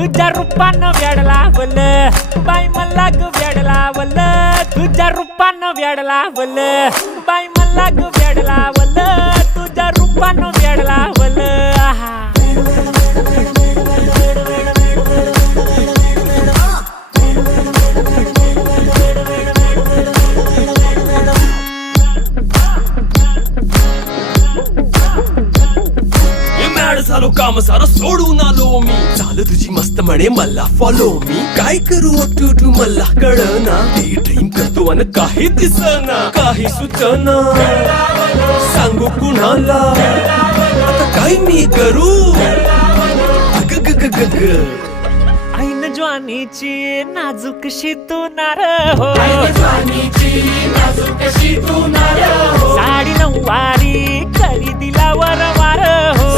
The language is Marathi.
तुझ्या रूपानं वेड लावल बाई मला ग वेड लावल तुझ्या रूपानं वेड लावल बाई मला ग वेड लावल तुझ्या रूपानं वेड लावल आहा झालो काम सारा सोडून आलो मी झालं तुझी मस्त म्हणे मला फॉलो मी काय करू टू मला कळना ती ड्रीम करतो आणि काही दिसना काही सुचना सांगू कुणाला आता काय मी करू अग ग ग ग ग ऐन ज्वानीची नाजूकशी तू नार हो साडी नऊवारी करी दिला वर वार हो